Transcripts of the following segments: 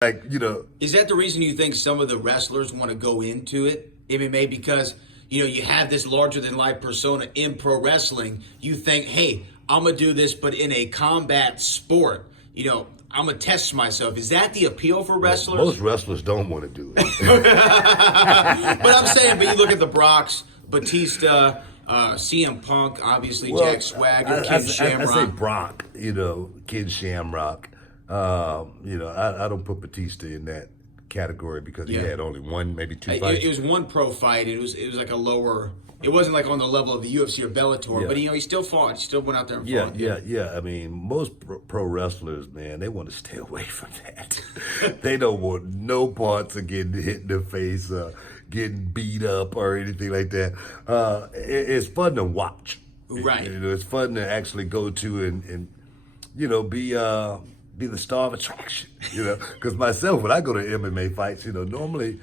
Like, you know. Is that the reason you think some of the wrestlers want to go into it, MMA? Because, you have this larger-than-life persona in pro wrestling. You think, hey, I'm going to do this, but in a combat sport. I'm going to test myself. Is that the appeal for wrestlers? Most wrestlers don't want to do it. But I'm saying, you look at the Brocks, Batista, CM Punk, obviously, Jack Swagger, Ken Shamrock. I say Brock, Ken Shamrock. I don't put Batista in that category because he had only one, maybe two fights. It was one pro fight. It was like a lower. It wasn't like on the level of the UFC or Bellator, but he still fought. He still went out there and fought. Yeah. I mean, most pro wrestlers, man, they want to stay away from that. They don't want no parts of getting hit in the face, getting beat up, or anything like that. It's fun to watch. Right. It's fun to actually go to and be the star of attraction. Because myself, when I go to MMA fights, normally.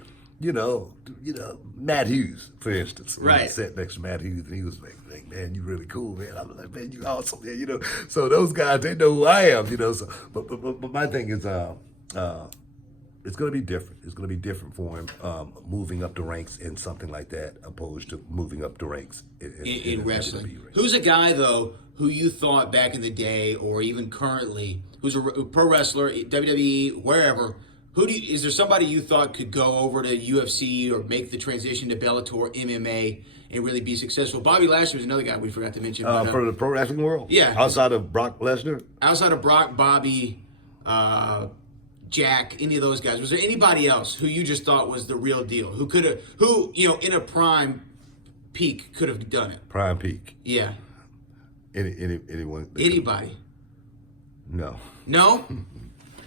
Matt Hughes, for instance. Right. I sat next to Matt Hughes, and he was like, man, you really cool, man. I was like, man, you awesome, man. So those guys, they know who I am, So, but my thing is, it's going to be different. It's going to be different for him moving up the ranks in something like that, opposed to moving up the ranks in wrestling. Who's a guy, though, who you thought back in the day, or even currently, who's a pro wrestler, WWE, wherever? Is there somebody you thought could go over to UFC or make the transition to Bellator, MMA, and really be successful? Bobby Lashley was another guy we forgot to mention. For the pro wrestling world? Yeah. Outside of Brock Lesnar? Outside of Brock, Bobby, Jack, any of those guys. Was there anybody else who you just thought was the real deal? Who in a prime peak could have done it? Prime peak? Yeah. Anyone? Anybody? No. No?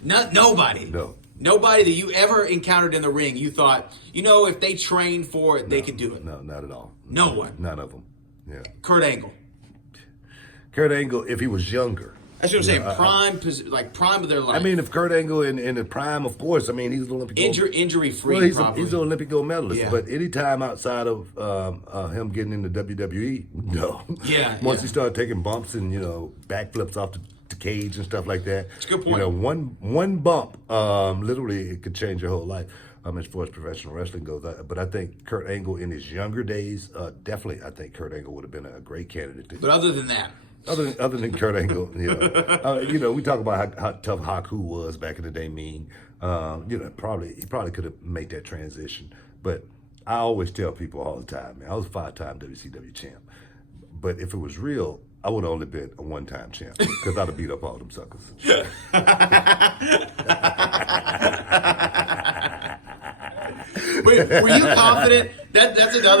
Nobody? No. Nobody that you ever encountered in the ring, you thought, if they trained for it, they could do it. No, not at all. No one. None of them. Yeah. Kurt Angle. Kurt Angle, if he was younger. That's what I'm saying. Prime of their life. I mean, if Kurt Angle in the prime, of course. I mean, he's an Olympic injury free. Well, he's an Olympic gold medalist. Yeah. But anytime outside of him getting into WWE, no. Yeah. Once he started taking bumps and backflips off the cage and stuff like that. That's a good point. One bump, literally, it could change your whole life. As far as professional wrestling goes, but I think Kurt Angle in his younger days, definitely, I think Kurt Angle would have been a great candidate. But other than that. Other than Kurt Angle, we talk about how tough Haku was back in the day. He probably could have made that transition. But I always tell people all the time, man, I was a 5-time WCW champ. But if it was real, I would have only been a 1-time champ because I'd have beat up all them suckers. Were you confident? That's another.